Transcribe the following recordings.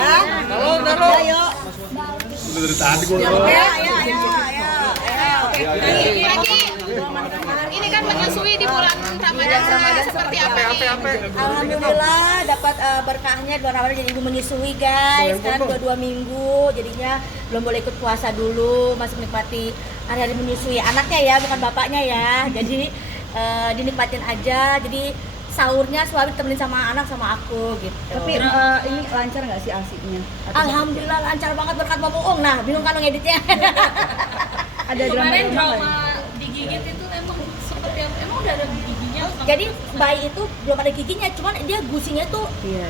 Taruh. Ayo. Udah dari tadi gue. Ini kan menyusui di bulan Ramadan seperti apa? Alhamdulillah dapat berkahnya di bulan Ramadan jadi ibu menyusui guys. Kan 2 minggu jadinya belum boleh ikut puasa dulu, masih menikmati hari-hari menyusui anaknya ya, bukan bapaknya ya. Jadi dinikmatin aja. Jadi sahurnya suami temenin sama anak sama aku gitu. Tapi ini lancar nggak sih ASI-nya? Alhamdulillah lancar banget berkat Mbak Muung. Nah, bingung kan ngeditnya. Ada drama digigit itu emang seperti apa? Emang udah ada giginya? Jadi bayi itu belum ada giginya, cuman dia gusinya tuh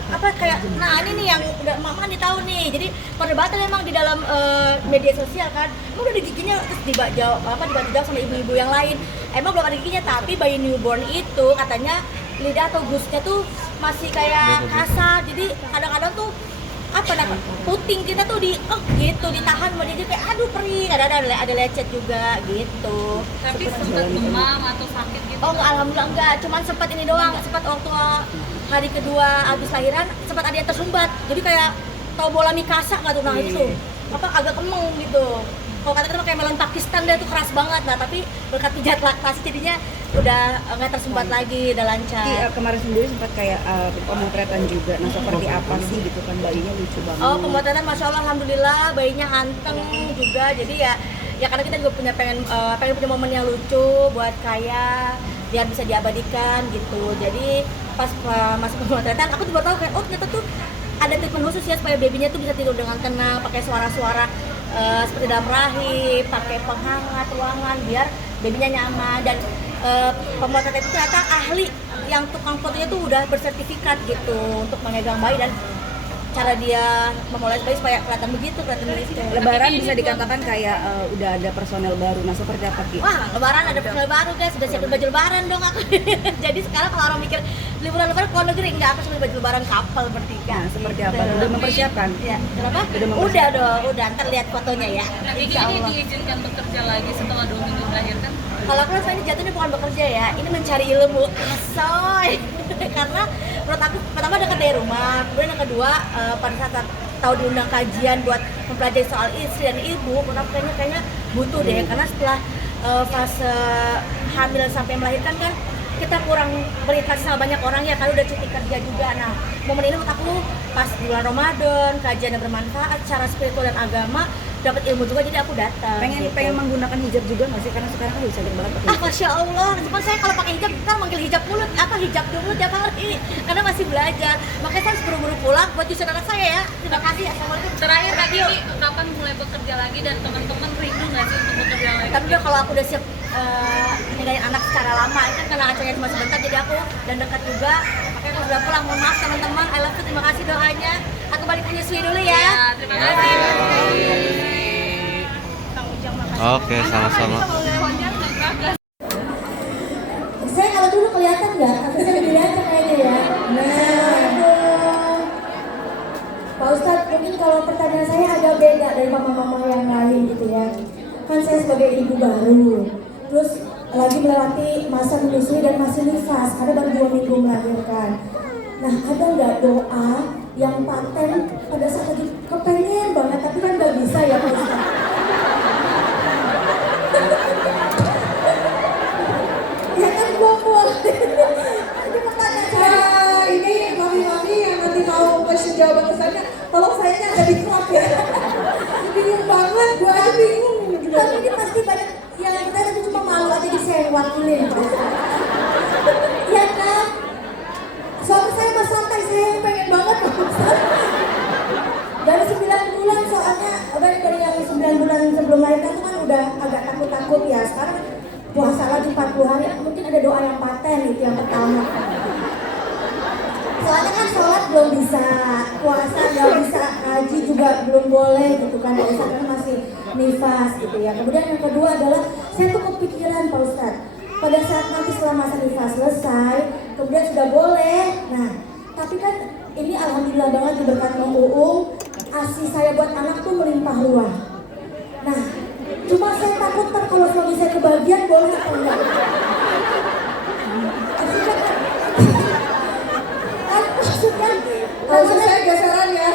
apa kayak, nah ini nih yang udah mama nih tahu nih. Jadi perdebatan emang di dalam media sosial kan, emang udah ada giginya, terus dibantah sama ibu-ibu yang lain. Emang belum ada giginya, tapi bayi newborn itu katanya lidah atau gusnya tuh masih kayak kasar, jadi kadang-kadang tuh apa namanya puting kita tuh gitu ditahan mau dia kayak aduh perih, ada lecet juga gitu. Tapi sempat demam atau sakit gitu? Oh alhamdulillah enggak, cuman sempat ini doang, sempat waktu hari kedua habis lahiran sempat ada yang tersumbat, jadi kayak tau bola mikasa nggak tuh, nah itu tuh apa agak kemeng gitu. Kalau kata-kata kayak melon Pakistan dia tuh keras banget, nah tapi berkat pijat laktasi jadinya udah nggak tersumbat lagi, udah lancar. Kemarin sendiri sempat kayak pemotretan juga, nah seperti apa sih gitu kan, bayinya lucu banget. Oh pemotretan masya Allah alhamdulillah bayinya anteng juga, jadi ya karena kita juga pengen punya momen yang lucu buat kayak biar bisa diabadikan gitu. Jadi pas masuk pemotretan aku tuh baru tahu kayak oh ternyata tuh ada treatment khusus ya supaya babynya tuh bisa tidur dengan tenang, pakai suara-suara seperti dalam rahim, pakai penghangat ruangan biar babynya nyaman. Dan pemotretan itu ternyata ahli yang tukang fotonya tuh udah bersertifikat gitu untuk memegang bayi dan cara dia memulai bayi supaya kelihatan begitu. Lebaran bisa dikatakan kayak udah ada personel baru, nah seperti apa Ki? Wah lebaran ada personel baru guys, sudah siapin baju lebaran dong aku. Jadi sekarang kalau orang mikir liburan lebaran ke luar negeri, enggak, aku siapin baju lebaran kapal bertiga. Nah seperti apa? Udah mempersiapkan? Ya, kenapa? Udah dong, udah ntar lihat fotonya ya. Nah Gigi ini diizinkan bekerja lagi setelah 2 minggu melahirkan? Kalau aku rasa ini jatuhnya bukan bekerja ya, ini mencari ilmu asoy. Karena menurut aku pertama dekat dari rumah, kemudian yang kedua pada saat tahu diundang kajian buat mempelajari soal istri dan ibu, menurut aku kayaknya butuh deh, karena setelah fase hamil sampai melahirkan kan kita kurang berinteraksi sama banyak orang ya, kalau udah cuti kerja juga. Nah momen ini menurut aku pas bulan Ramadan, kajian yang bermanfaat secara spiritual dan agama, dapat ilmu juga, jadi aku datang. Pengen menggunakan hijab juga nggak sih? Karena sekarang kan bisa banget pakai hijab. Masya Allah, cuman saya kalau pakai hijab kita manggil hijab mulut, hijab mulut tiap hari karena masih belajar. Makanya saya harus buru-buru pulang buat nyusun anak saya ya. Terima kasih, assalamualaikum. Terakhir Kak Gigi, kapan mulai bekerja lagi dan teman-teman rindu nggak sih untuk bekerja lagi? Tapi udah kalau aku udah siap ninggalin anak secara lama, itu kan karena acaranya cuma sebentar, jadi aku dan dekat juga. Makanya aku sudah pulang, mohon maaf teman-teman, I love you, terima kasih doanya. Aku balik menyusui dulu ya. Terima kasih. Oke, sama-sama. Saya kalau dulu kelihatan nggak? Tapi saya lebih lihat kayaknya ya. Pak Ustadz, mungkin kalau pertanyaan saya agak beda dari mama-mama yang lain gitu ya. Kan saya sebagai ibu baru, terus lagi melewati masa menyusui dan masih nifas karena baru 2 minggu melahirkan. Nah, ada nggak doa yang paten pada saat lagi kepengen banget tapi kan nggak bisa ya Pak Ustadz? Ya kan gua ini pertanyaan saya. Ini mami-mami yang nanti mau question jawaban kesannya, tolong sayanya ada di klub ya. Bingung banget, gua aja bingung. Tapi ini pasti banyak yang kita nanti cuma malu aja disewakilin. Ya kan? Suami saya mah santai, saya pengen banget. Dari 9 bulan soalnya, dari yang 9 bulan sebelum lahirkan itu kan udah agak takut-takut ya. Sekarang puasa lagi 40 hari, mungkin ada doa yang paten itu yang pertama. Soalnya kan sholat belum bisa, puasa nggak bisa, haji juga belum boleh gitu kan, Pak Ustadz kan masih nifas gitu ya. Kemudian yang kedua adalah, saya tuh kepikiran Pak Ustadz, pada saat nanti setelah masa nifas selesai, kemudian sudah boleh, nah tapi kan ini alhamdulillah banget diberkati Mang Uung, ASI saya buat anak tuh melimpah ruah. Nah, cuma saya takut kalau suami saya kebagian boleh atau enggak? Maksudnya saya geseran ya.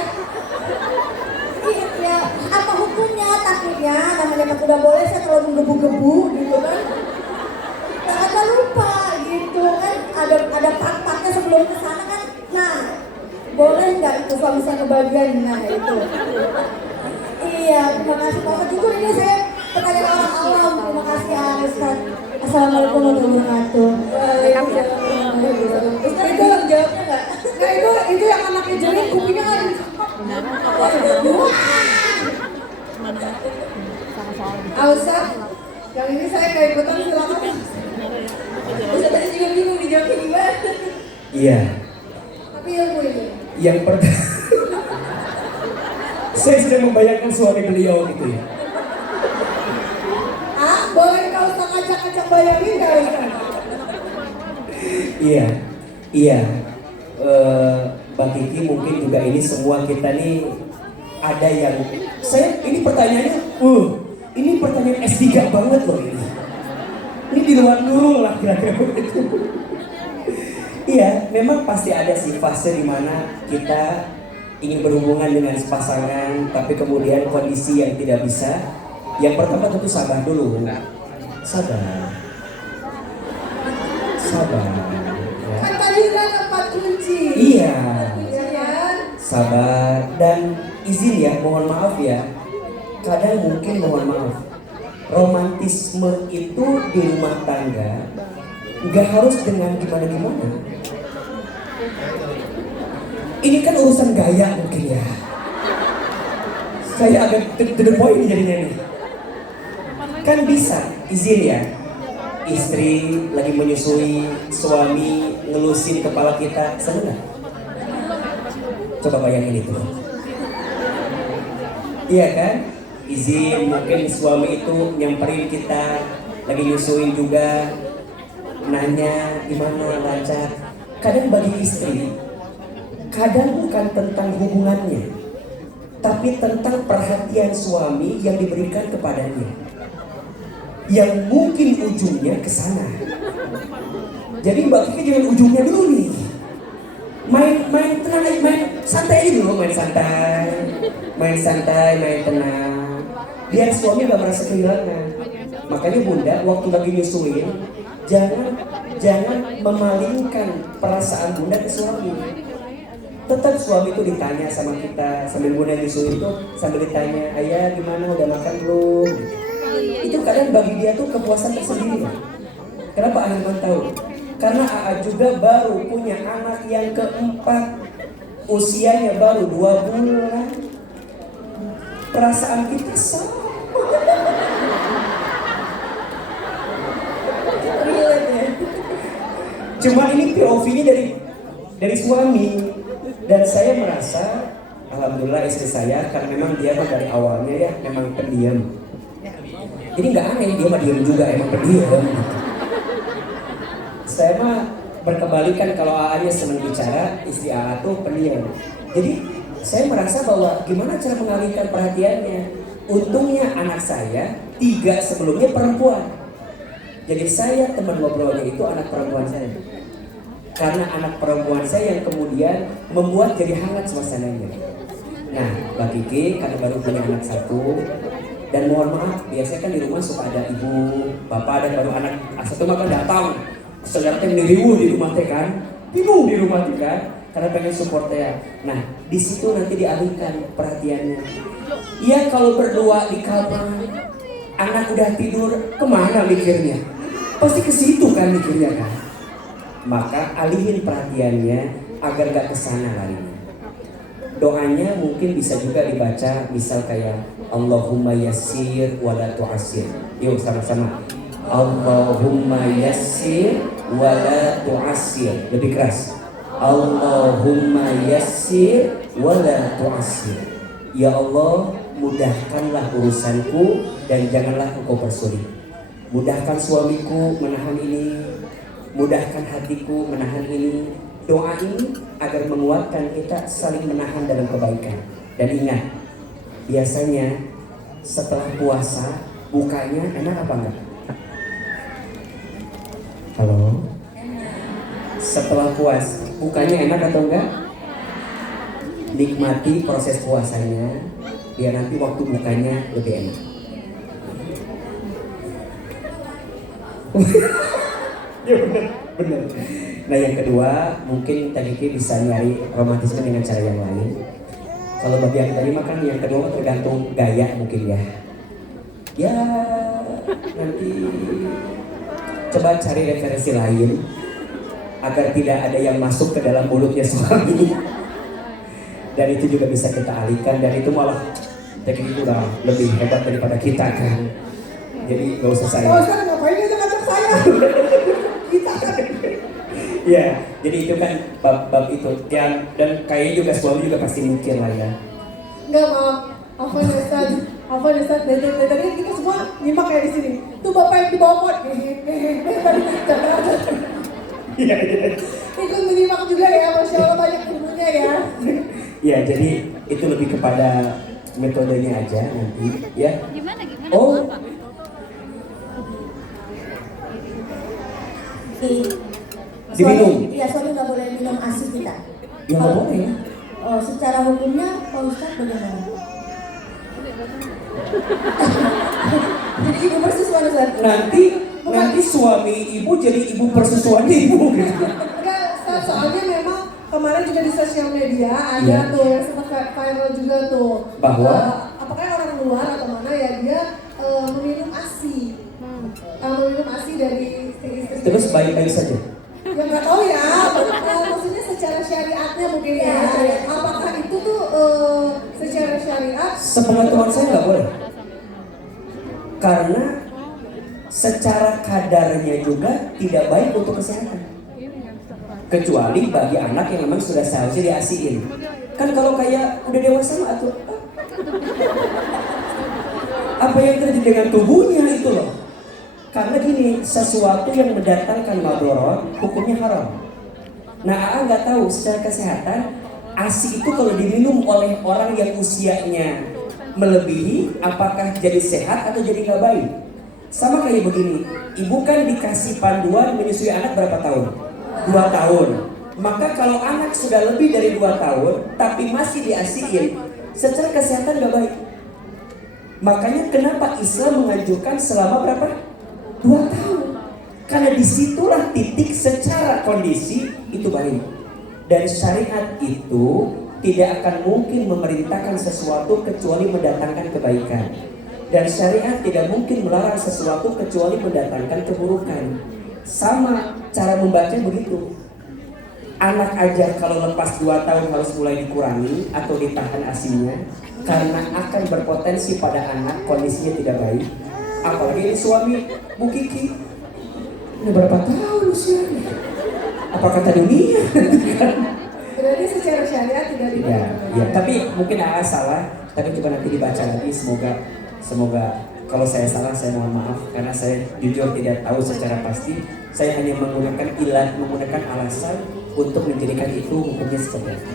pas udah boleh saya kalau menggebu-gebu gitu kan. Ternyata lupa gitu kan, ada part-partnya sebelum kesana kan. Nah, boleh nggak itu suami saya kebagian? Nah itu. Iya, terima kasih Pak Ustadz. Jujur ini saya pertanyaan orang awam. Terima kasih ya Ustadz. Assalamualaikum warahmatullahi wabarakatuh. Ustadz itu jawabnya nggak? Nah itu yang anaknya jerit kupingnya kan. Ustadz, yang ini saya kayak ikutan silakan. Ustadz tadi juga bingung dijawabnya gimana. Iya. Tapi ilmu ini. Yang pertama, saya sudah membayangkan suami beliau gitu ya. Boleh kalau Ustadz ngajak-ngajak bayangin nggak Ustadz? Iya, iya. Mbak Kiki mungkin juga ini semua kita nih ada yang ini pertanyaannya, ini pertanyaan S3 banget loh ini. Ini di luar Nurul lah kira-kira begitu. Iya, memang pasti ada sih fase di mana kita ingin berhubungan dengan pasangan, tapi kemudian kondisi yang tidak bisa. Yang pertama tentu sabar dulu. Sabar. Ya. Kan tadi kan 4 kunci. Iya. Kan? Sabar dan izin ya, mohon maaf ya. Kadang mungkin mohon maaf. Romantisme itu di rumah tangga nggak harus dengan gimana-gimana. Ini kan urusan gaya mungkin ya. Saya agak to the point jadinya nih. Kan bisa, izin ya. Istri lagi menyusui, suami ngelusin kepala kita, seneng gak? Coba bayangin itu. Iya kan? Izin, mungkin suami itu nyamperin kita, lagi nyusuin juga, nanya gimana lancar. Kadang bagi istri, kadang bukan tentang hubungannya, tapi tentang perhatian suami yang diberikan kepadanya, yang mungkin ujungnya ke sana. Jadi Mbak Kiki jangan ujungnya dulu nih. Main tenang aja, main santai aja dulu, main santai, main tenang. Biar suami gak merasa kehilangan. Makanya Bunda waktu lagi nyusuin, jangan memalingkan perasaan Bunda ke suami. Tetap suami itu ditanya sama kita sambil Bunda nyusuin itu, sambil ditanya, ayah gimana, udah makan belum? Itu kadang bagi dia tuh kepuasan tersendiri. Kenapa Ahilman tahu? Karena AA juga baru punya anak yang keempat, usianya baru 2 bulan. Perasaan kita sama. Cuma ini POV-nya dari suami. Dan saya merasa, alhamdulillah istri saya, karena memang dia dari awalnya ya memang pendiam. Jadi nggak aneh, dia mah diam juga, emang pendiam. Saya mah berkebalikan, kalau AA-nya senang bicara, istri AA tuh pendiam. Jadi saya merasa bahwa gimana cara mengalihkan perhatiannya. Untungnya anak saya 3 sebelumnya perempuan. Jadi saya teman ngobrolnya itu anak perempuan saya. Karena anak perempuan saya yang kemudian membuat jadi hangat suasananya. Nah, Mbak Kiki karena baru punya anak 1, dan mohon maaf, biasanya kan di rumah suka ada ibu, bapak, dan baru anak 1 maka datang. Sebenarnya meniru di rumah teh kan, bingung di rumah teh kan, karena pengen support ya. Nah, di situ nanti dialihkan perhatiannya. Iya, kalau berdua di kamar, anak udah tidur, kemana mikirnya? Pasti ke situ kan mikirnya kan. Maka alihin perhatiannya agar gak kesana larinya. Doanya mungkin bisa juga dibaca, misal kayak Allahumma yassir wa la tu'assir. Yuk sama-sama. Allahumma yassir wa la tu'assir. Lebih keras. Allahumma yassir wa la tu'assir. Ya Allah, mudahkanlah urusanku dan janganlah engkau persulit. Mudahkan suamiku menahan ini, mudahkan hatiku menahan ini. Doa ini agar menguatkan kita saling menahan dalam kebaikan. Dan ingat, biasanya setelah puasa bukanya enak apa enggak? Halo? Setelah puasa bukanya enak atau enggak? Nikmati proses puasanya biar nanti waktu bukanya lebih enak. Ya benar, benar. Nah yang kedua, mungkin Teh Kiki bisa nyari romantisme dengan cara yang lain. Kalau bagi yang tadi makan yang kedua tergantung gaya mungkin ya. Ya nanti coba cari referensi lain agar tidak ada yang masuk ke dalam mulutnya suami. Dan itu juga bisa kita alihkan, dan itu malah Teh Kiki udah lebih hebat daripada kita kan. Jadi gak usah saya. Oh, sekarang ngapain aja ngajak saya? Kita kan. Ya, jadi itu kan bab itu. Dan kayaknya juga suami juga pasti mikir lah ya. Enggak, maaf. Apa Ustaz? Dari tadi kita semua nyimak kayak di sini. Tuh bapak yang di bawah pot. Iya, iya. Ikut menyimak juga ya, Masya Allah banyak ilmunya ya. Ya, jadi itu lebih kepada metodenya aja nanti ya. Gimana? Oh, diminum. Iya, suami nggak boleh minum ASI kita. Ya nggak boleh ya. Secara hukumnya, Pak Ustadz bagaimana? Jadi ibu persis mana Ustaz? Nanti suami ibu jadi ibu persusuan ibu gitu. Enggak, Ustaz, soalnya memang kemarin juga di sosial media ada Iya. tuh yang sempat viral juga tuh. Bahwa? Apakah orang luar atau mana ya dia meminum ASI. Meminum ASI dari istri-istri. Terus baik-baik saja. Ya nggak tahu ya, maksudnya secara syariatnya mungkin ya. Apakah itu tuh secara syariat? Sepengetahuan saya nggak boleh. Karena secara kadarnya juga tidak baik untuk kesehatan. Kecuali bagi anak yang memang sudah seharusnya diasiin. Kan kalau kayak udah dewasa mah tuh apa yang terjadi dengan tubuhnya itu loh. Karena gini, sesuatu yang mendatangkan madorot hukumnya haram. Nah, AA nggak tahu secara kesehatan ASI itu kalau diminum oleh orang yang usianya melebihi, apakah jadi sehat atau jadi nggak baik? Sama kayak begini, ibu kan dikasih panduan menyusui anak berapa tahun? 2 tahun. Maka kalau anak sudah lebih dari 2 tahun tapi masih diasiin, secara kesehatan nggak baik. Makanya kenapa Islam menganjurkan selama berapa? 2 tahun. Karena disitulah titik secara kondisi itu baik. Dan syariat itu tidak akan mungkin memerintahkan sesuatu kecuali mendatangkan kebaikan. Dan syariat tidak mungkin melarang sesuatu kecuali mendatangkan keburukan. Sama cara membaca begitu. Anak aja kalau lepas 2 tahun harus mulai dikurangi atau ditahan asinya, karena akan berpotensi pada anak kondisinya tidak baik. Apalagi ini suami Bu Kiki, ini berapa tahun usianya? Apa kata dunia? Berarti secara syariat tidak dibenarkan. Ya, tapi mungkin AA salah, tapi coba nanti dibaca lagi. Semoga kalau saya salah saya mohon maaf karena saya jujur tidak tahu secara pasti. Saya hanya menggunakan alasan untuk menjadikan itu hukumnya seperti itu.